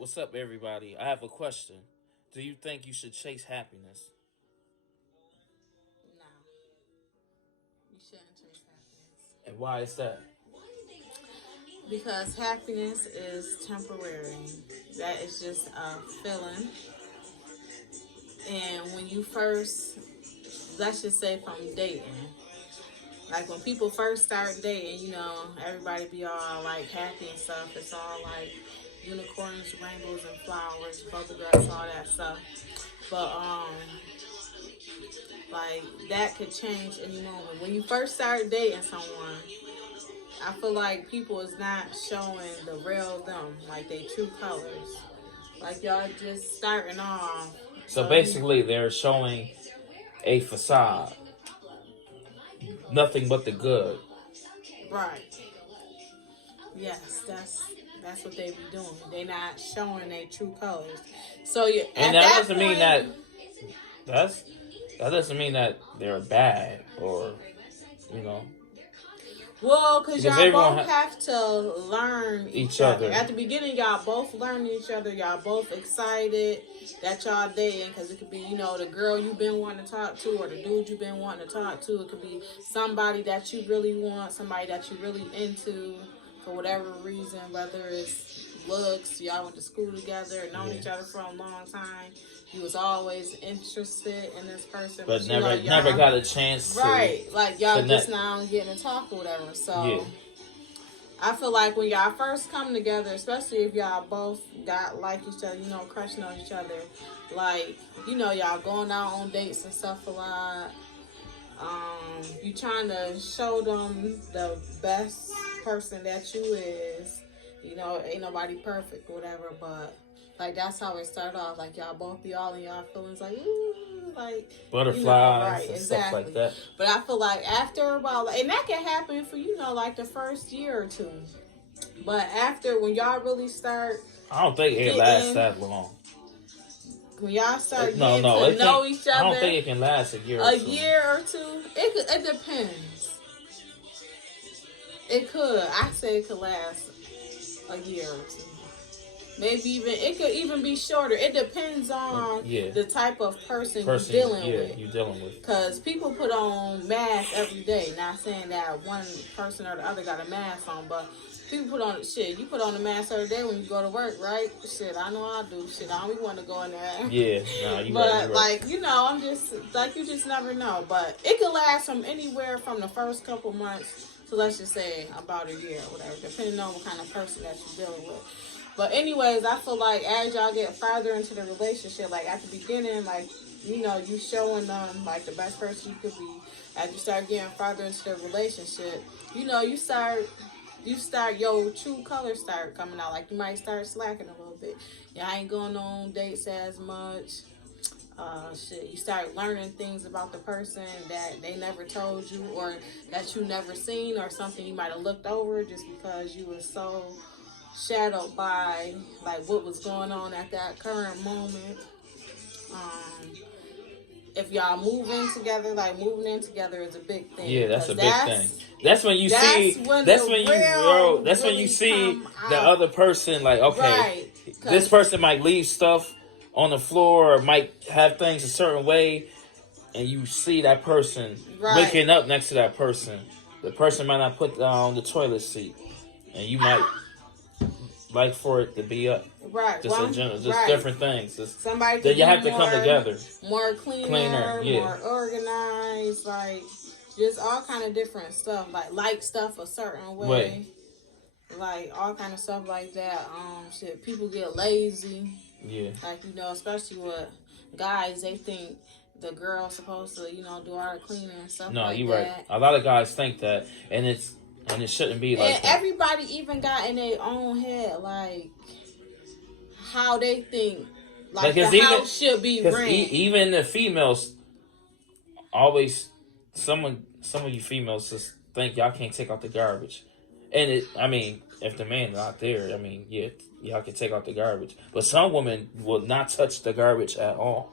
What's up, everybody? I have a question. Do you think you should chase happiness? No, you shouldn't chase happiness And why is that? because happiness is temporary. That is just a feeling. And when you first, let's just say from dating, like when people first start dating, everybody be all like happy and stuff. It's all like unicorns, rainbows, and flowers, bubble guts, all that stuff. But like that could change any moment. When you first start dating someone, I feel like people is not showing the real them, like they true colors. Like y'all just starting off. So You basically, they're showing a facade, nothing but the good. right. Yes, that's what they be doing. They not showing their true colors. So you And at that that doesn't mean that point, that's that doesn't mean that they're bad or you know well, cause because y'all everyone both have to learn each each other. other. At the beginning, y'all both learning each other. Y'all both excited that y'all dating, cause it could be the girl you've been wanting to talk to, or the dude you've been wanting to talk to. It could be somebody that you really want, somebody that you really into, for whatever reason, whether it's looks, y'all went to school together, known Yeah. each other for a long time. You was always interested in this person, But you know never y'all got a chance to right, like y'all just connect. now getting to talk or whatever. Yeah. So I feel like when y'all first come together, especially if y'all both got like each other, crushing on each other, like y'all going out on dates and stuff a lot. You trying to show them the best person that you is. Ain't nobody perfect or whatever, but like that's how it started off. Like y'all both be all in y'all feelings, like ooh, like Butterflies right, and stuff like exactly. that. But I feel like after a while, and that can happen for like the first year or two. But after when y'all really start I don't think it lasts getting, that long. when y'all start No, getting no, to it can't. know each I don't other think it can last a year or a two. year or two, it depends. It could. I say it could last a year or two. Maybe even it could even be shorter. It depends on Yeah, the type of person you person. dealing Yeah, with. you dealing with. Cause people put on masks every day. Not saying that one person or the other got a mask on, but people put on shit. You put on a mask every day when you go to work, right? Shit, I know I do. Shit, I don't even want to go in there. Yeah, nah, you right. You But right. like I'm just like you just never know. But it could last from anywhere from the first couple months to let's just say about a year or whatever, depending on what kind of person that you're dealing with. But anyways, I feel like as y'all get farther into the relationship, like at the beginning, like you showing them like the best person you could be. As you start getting farther into the relationship, you start your true colors start coming out. Like you might start slacking a little bit. Y'all ain't going on dates as much. Shit, you start learning things about the person that they never told you, or that you never seen, or something you might have looked over just because you were so shadowed by like what was going on at that current moment. Um, if y'all moving in together is a big thing Yeah, that's because a big thing. that's That's when you that's see. when That's the when you bro. real That's when you really see come the out. other person. Like, okay, Right, this because person might leave stuff on the floor or might have things a certain way, and you see that person right, waking up next to that person. The person might not put down the toilet seat, and you might like for it to be up. right, Just in well, general, just right. different things. Just, Somebody that could you be have to come more together. more Cleaner, cleaner, yeah, more organized, like just all kind of different stuff, like stuff a certain way, way, like all kind of stuff like that. Shit, people get lazy, yeah. like especially with guys, they think the girl's supposed to do all the cleaning and stuff No, like you're right. that. A lot of guys think that, and it shouldn't be And like that. everybody even got in their own head like how they think Like, like the cause even house should be because ran. even the females always some of you females just think y'all can't take out the garbage, and I mean, if the man's not there, I mean, yeah, y'all can take out the garbage, but some women will not touch the garbage at all.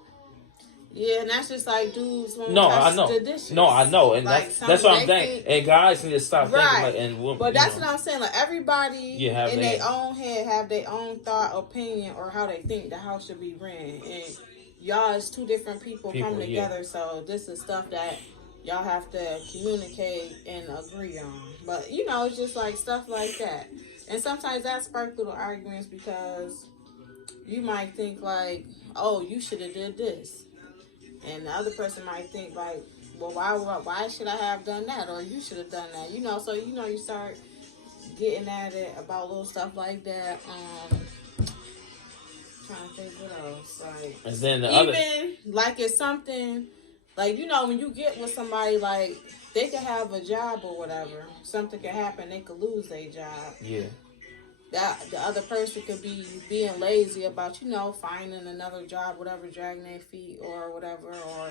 Yeah, and that's just like dudes when No, touch I know. the dishes. No, I know, and Like that's what I'm they thinking. And guys need to stop thinking like, and women, but that's what I'm saying. Like everybody have in their their own head have their own thought, opinion, or how they think the house should be ran. And y'all is two different people come together. So this is stuff that y'all have to communicate and agree on. But you know, it's just like stuff like that. And sometimes that sparks little arguments because you might think like, oh, you should have did this. And the other person might think like, well, why should I have done that? Or you should have done that. You know, so you know you start getting at it about little stuff like that. Trying to think what else. Like, and then even like it's something like, you know, when you get with somebody, like they could have a job or whatever. Something could happen, they could lose their job. Yeah. That the other person could be being lazy about, you know, finding another job, whatever, dragging their feet or whatever, or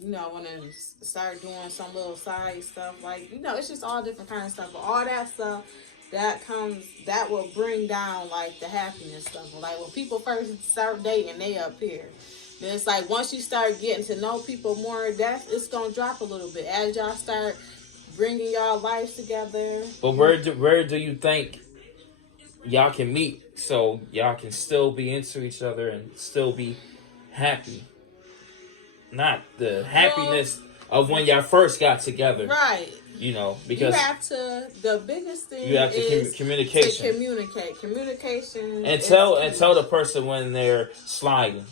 you know, want to start doing some little side stuff. Like, you know, it's just all different kind of stuff. But all that stuff that will bring down like the happiness stuff. Like when people first start dating, they up here. Then it's like once you start getting to know people more, it's gonna drop a little bit as y'all start bringing y'all lives together. But where do you think y'all can meet so y'all can still be into each other and still be happy? Not the happiness of when y'all first got together, right? You know, because you have to. The biggest thing you have to is communication. To communication, and tell the person when they're sliding,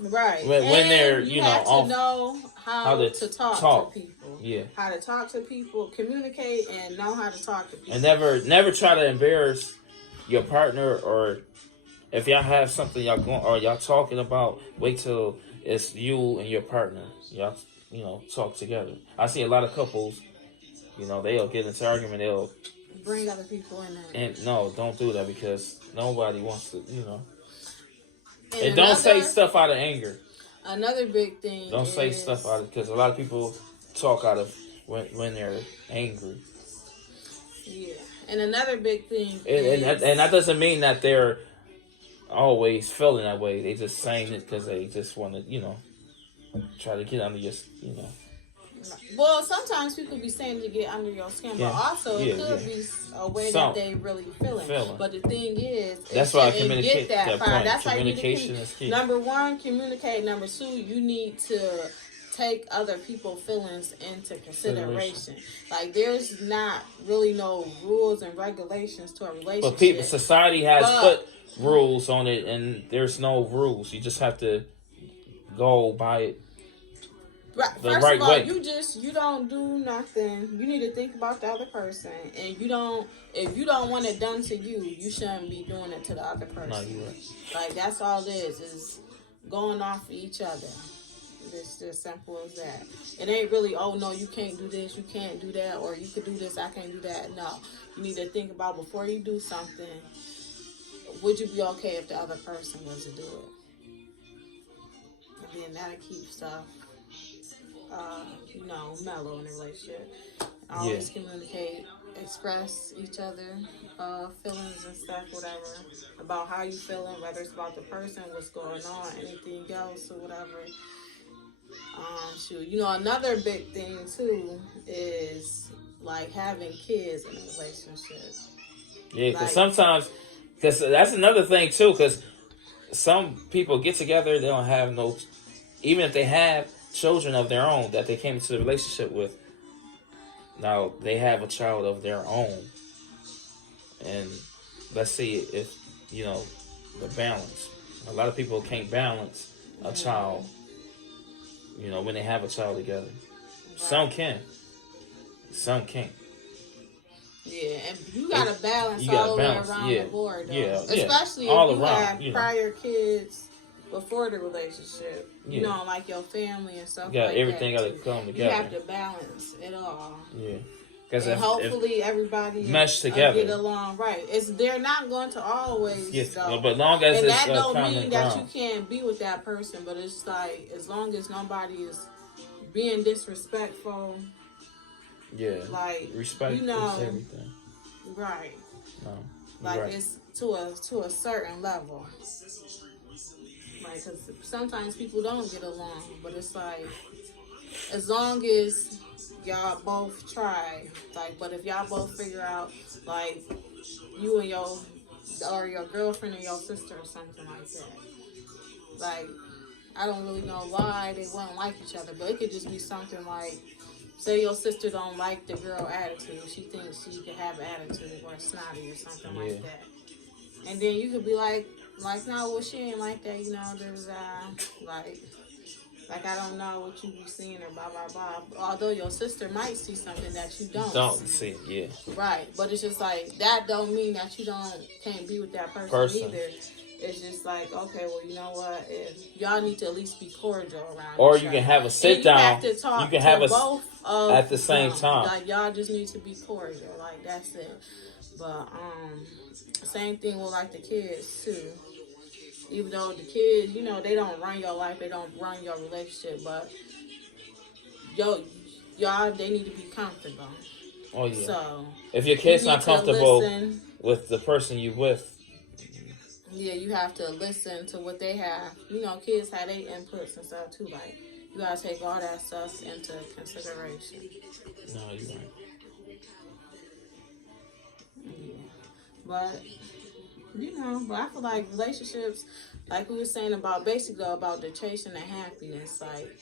right? When they're you have to know how to talk to people. Yeah, how to talk to people, communicate, and know how to talk to people. And never try to embarrass your partner, or if y'all have something y'all going or y'all talking about, wait till it's you and your partner. Y'all, you know, talk together. I see a lot of couples, you know, they'll get into argument, they'll bring other people in there. And no, don't do that because nobody wants to, you know. And don't say stuff out of anger. Another big thing. Don't say stuff out of, because a lot of people talk out of when they're angry. Yeah, and another big thing. And that doesn't mean that they're always feeling that way. They just saying it because they just want to, you know, try to get under your, you know. Well, sometimes people be saying to get under your skin, but also it could be a way that they really feeling. But the thing is, that's why I communicate that point. That's communication why you is key. Number one, communicate. Number two, you need to take other people's feelings into consideration. Like there's not really no rules and regulations to a relationship. But society has put rules on it, and there's no rules. You just have to go by it. The First of all, way. You don't do nothing. You need to think about the other person, and if you don't want it done to you, you shouldn't be doing it to the other person. No, you're right. Like that's all it is going off of each other. It's just simple as that. It ain't really, oh no, you can't do this, you can't do that, or you could do this, I can't do that. No, you need to think about before you do something. Would you be okay if the other person was to do it? And then that'll keep stuff. You know, mellow in a relationship. Always communicate, express each other feelings and stuff, whatever, about how you feeling, whether it's about the person, what's going on, anything else or whatever. You know, another big thing too is like having kids in a relationship. Yeah, because because that's another thing too, because some people get together, they don't have even if they have children of their own that they came into the relationship with, now they have a child of their own, and let's see if, you know, the balance. A lot of people can't balance a child, you know, when they have a child together. Right. Some can't. Yeah, and you gotta balance all the way around the board, though. Yeah, especially all if you around, have prior kids before the relationship, you know, like your family and stuff like that. Everything got to come together. You have to balance it all. Yeah. And hopefully everybody mesh together, get along right. They're not going to always go. But long as and it's that don't mean that ground. you can't be with that person. But it's like as long as nobody is being disrespectful. Yeah. Like respect, you know, is everything. Right. No. Like it's to a certain level. Like, because sometimes people don't get along, but it's like, as long as y'all both try, like, but if y'all both figure out, like, you and your girlfriend and your sister or something like that, like, I don't really know why they wouldn't like each other, but it could just be something like, say your sister don't like the girl attitude, she thinks she could have attitude or snotty or something like that, and then you could be like, no, well, she ain't like that, you know, there's, like, I don't know what you be seeing or blah, blah, blah. Although your sister might see something that you don't see. Yeah. Right. But it's just like, that don't mean that you can't be with that person either. It's just like, okay, well, you know what? If y'all need to at least be cordial around or each you other. can have a sit down. You have to talk you can have to both of at the same them. time. Like, y'all just need to be cordial. Like, that's it. But, same thing with, like, the kids, too. Even though the kids, you know, they don't run your life, they don't run your relationship, but y'all, they need to be comfortable. Oh, yeah. So, if your kid's not comfortable with the person you with, yeah, you have to listen to what they have. You know, kids have their inputs and stuff, too. Like, you got to take all that stuff into consideration. No, you're right. Yeah. But, you know, but I feel like relationships, like we were saying about basically about the chasing the happiness, like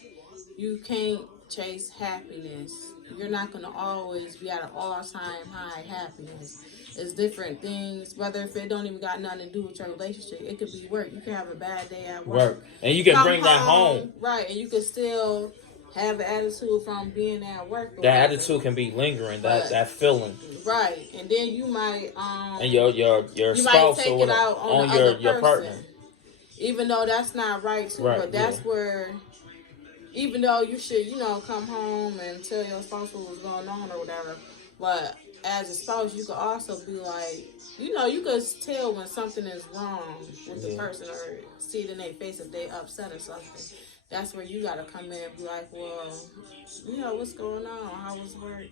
you can't chase happiness. You're not going to always be at an all-time high happiness. It's different things, whether if it don't even got nothing to do with your relationship. It could be work. You can have a bad day at work. And you can bring that home. Right, and you can still have an attitude from being at work. That attitude can be lingering, that feeling. Right, and then you might and your you spouse might take or it out on your partner. Even though that's not right too, but that's where, even though you should, you know, come home and tell your spouse what was going on or whatever, but as a spouse, you could also be like, you know, you could tell when something is wrong with the person or see it in their face if they upset or something. That's where you got to come in and be like, well, you know, what's going on? How was work?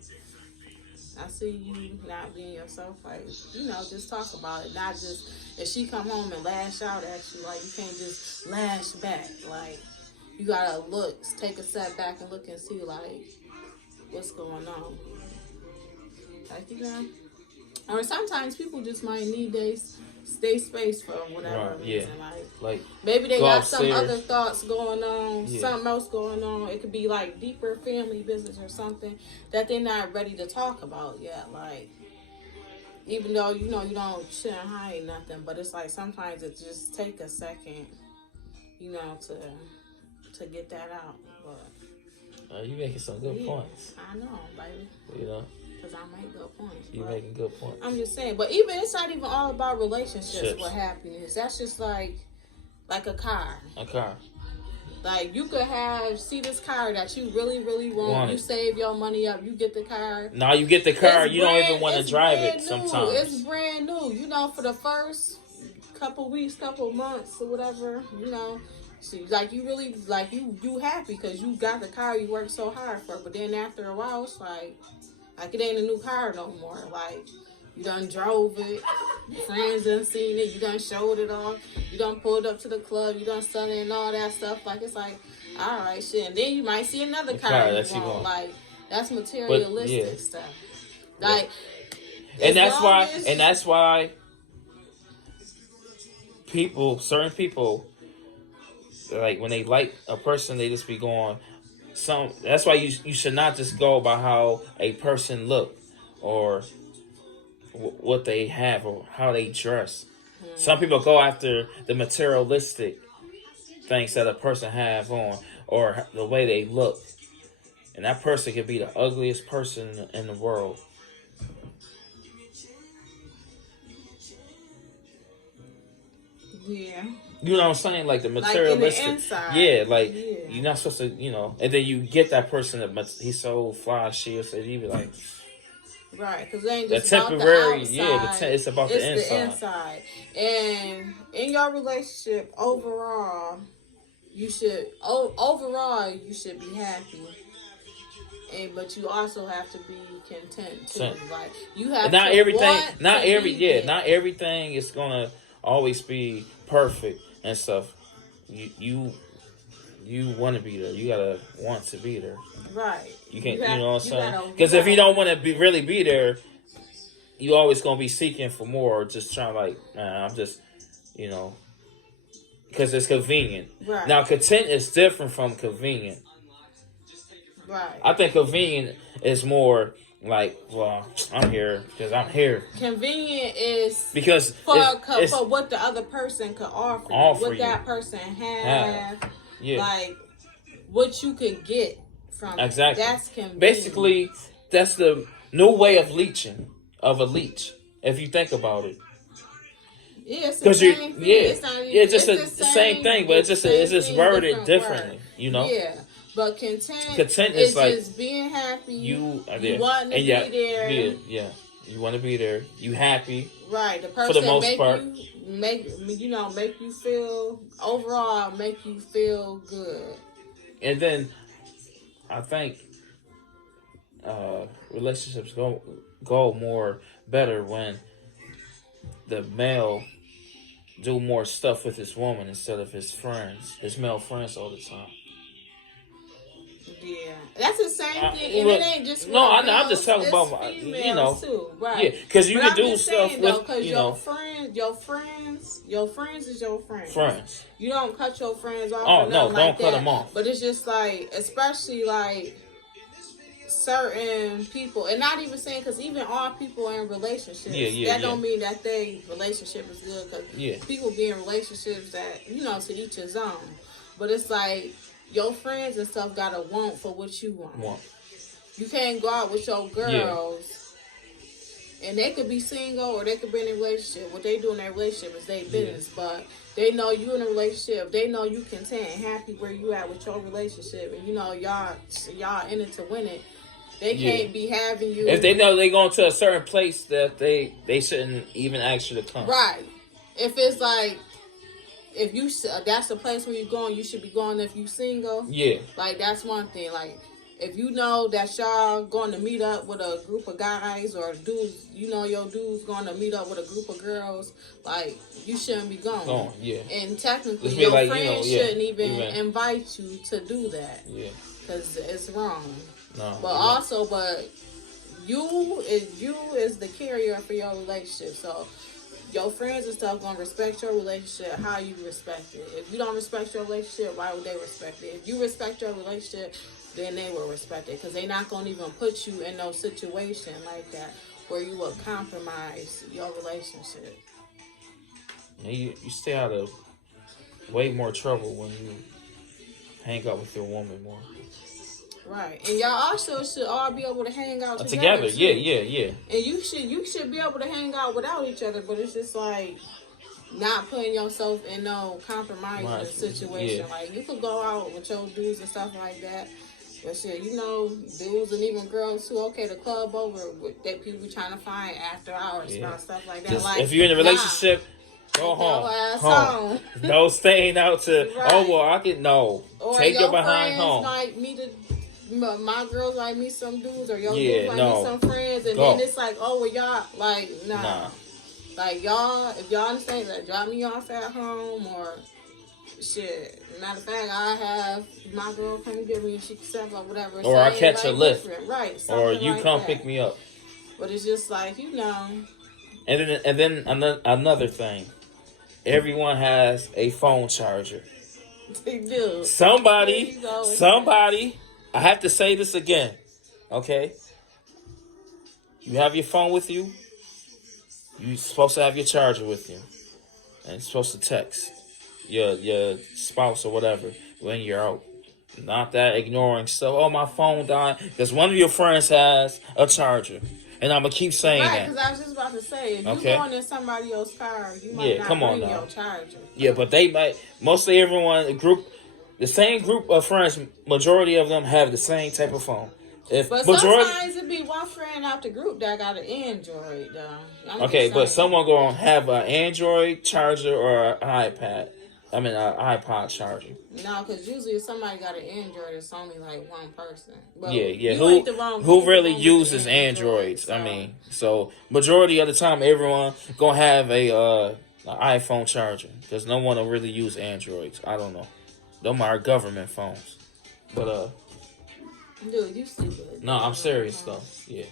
I see you not being yourself. Like, you know, just talk about it. Not just, if she come home and lash out at you, like, you can't just lash back. Like, you got to take a step back and look and see, like, what's going on. Like, you know, or sometimes people just might need stay space for whatever reason. Like maybe they got some other thoughts going on, something else going on. It could be like deeper family business or something that they're not ready to talk about yet. Like, even though, you know, you shouldn't hide nothing, but it's like sometimes it just take a second, you know, to get that out. But you making some good points. I know, baby. You know. Because I make good points. You're making good points. I'm just saying. But even it's not even all about relationships with happiness. That's just like a car. A car. Like, you could see this car that you really, really want. You save your money up. You get the car. No, you get the car. You don't even want to drive it sometimes. It's brand new. You know, for the first couple weeks, couple months or whatever, you know. See, like, you really, like, you happy because you got the car you worked so hard for. But then after a while, it's like it ain't a new car no more. Like, you done drove it, friends done seen it, you done showed it off, you done pulled up to the club, you done done it and all that stuff. Like, it's like, all right, shit. And then you might see another car you want. Like, that's materialistic stuff. Like, and that's why certain people, like, when they like a person, they just be going. That's why you should not just go by how a person look or what they have or how they dress. Some people go after the materialistic things that a person have on or the way they look, and that person could be the ugliest person in the world. Yeah. You know what I'm saying? Like the materialistic. Like in the inside. Yeah, you're not supposed to, you know. And then you get that person that he's so fly, shit, so you be like. Right, because it ain't just the temporary, about the outside. It's about the inside. It's the inside. And in your relationship, overall, you should be happy. But you also have to be content too. Like, you have not to everything. Want not to not everything is gonna always be perfect and stuff. you want to be there. You gotta want to be there. Right. You can't. You know what I'm saying? gotta- Because if you don't want to really be there, you always gonna be seeking for more, or just trying like, man, I'm just, because it's convenient. Right. Now, content is different from convenient. Right. I think convenient is more like, well, I'm here because I'm here. Convenient is Because for it's what the other person could offer Offer what you. that person have, yeah, like what you could get from exactly. it. That's convenient. Basically, that's the new way of leeching of a leech. If you think about it. Yeah, it's the same thing. It's not even, it's just it's the same thing, but it's just worded differently. Yeah, but content is like just being happy. You are You there. want to be there. Yeah. You want to be there. You happy. Right. The person for the most make part. you make you feel overall make you feel good. And then I think relationships go more better when the male do more stuff with his woman instead of his male friends all the time. Yeah, that's the same thing, and look, it ain't just no. males, I'm just talking about females too, right? Yeah, because you but can I'm do just stuff saying, with though, cause your friends is your friends. Friends. You don't cut your friends off. Oh or no, nothing don't like cut that. them off. But it's just like, especially like certain people, and not even saying because even all people are in relationships. That don't mean that they relationship is good. Because people be in relationships that to each his own. But it's like your friends and stuff gotta want for what you want. You can't go out with your girls, and they could be single or they could be in a relationship. What they do in their relationship is their business, but they know you in a relationship. They know you content and happy where you at with your relationship, and y'all in it to win it. They can't be having you if they know they going to a certain place that they shouldn't even ask you to come. Right. If it's like. If you that's the place where you're going, you should be going if you single. Yeah. Like that's one thing. Like if you know that y'all going to meet up with a group of guys or dudes, your dude's going to meet up with a group of girls, like you shouldn't be going. And technically, your friends shouldn't even invite you to do that. Yeah. Because it's wrong. No. But you is the carrier for your relationship. So. Your friends and stuff gonna respect your relationship how you respect it. If you don't respect your relationship, why would they respect it? If you respect your relationship, then they will respect it because they're not gonna even put you in no situation like that where you will compromise your relationship. You stay out of way more trouble when you hang out with your woman more. Right, and y'all also should all be able to hang out together. Too. Yeah. And you should be able to hang out without each other, but it's just like not putting yourself in no compromising situation. Yeah. Like you could go out with your dudes and stuff like that, but shit, dudes and even girls too. Okay, the club over with that people trying to find after hours and stuff like that. Just, like if you're in a relationship. Go home. No staying out to. Right. I can take your behind home. Like my girls like me some dudes or your dudes like me some friends and then it's like y'all like nah. Like y'all if y'all understand that drop me off at home or shit. Matter of fact, I have my girl come get me and she can step up whatever. Or I catch a lift. Right. Or you like come that. pick me up. But it's just like And then another thing. Everyone has a phone charger. They do. Somebody I have to say this again, okay? You have your phone with you. You're supposed to have your charger with you. And you're supposed to text your spouse or whatever when you're out. Not that ignoring stuff. Oh, my phone died. Because one of your friends has a charger. And I'm going to keep saying that. Because I was just about to say, if you're going in somebody else's car, you might not bring your charger. Yeah, but they might. Mostly everyone, the same group of friends, majority of them have the same type of phone. But sometimes it be one friend out the group that got an Android, though. But someone going to have an Android charger or an iPad. I mean, an iPod charger. No, because usually if somebody got an Android, it's only like one person. But Who really uses Androids? So. I mean, so majority of the time, everyone going to have a an iPhone charger because no one will really use Androids. I don't know. Them are government phones. But Dude, you stupid. no, I'm serious though. Yeah,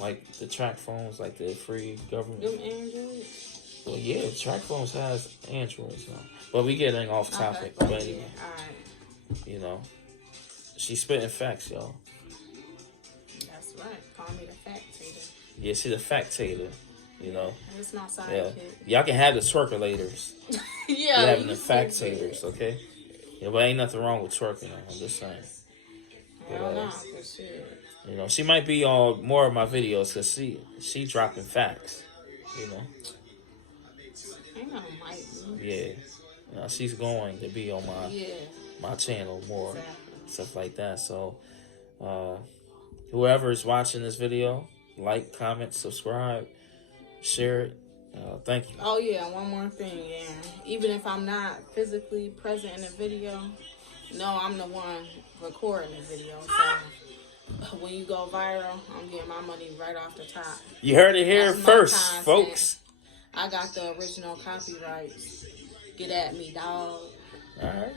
like the track phones, like the free government. Them Androids. Well, yeah, track phones has Androids now. But we getting off topic. Okay, But yeah, anyway, alright. you know, she's spitting facts, y'all. That's right. Call me the factator. Yeah, she the factator. You know. That's my Yeah. sidekick. Y'all can have the twerkulators. Yeah, We're having you the stupid. factators, okay? Yeah, but ain't nothing wrong with twerking. I'm just saying. Hell no, for sure. You know, she might be on more of my videos because she dropping facts. You know. Ain't no might be. Yeah. You know, she's going to be on Yeah. my channel more. Exactly. Stuff like that. So, whoever is watching this video, like, comment, subscribe, share it. Thank you. Oh yeah, one more thing, yeah. Even if I'm not physically present in the video, no, I'm the one recording the video. So when you go viral, I'm getting my money right off the top. You heard it here That's my first, content. folks. I got the original copyrights. Get at me, dog. All right.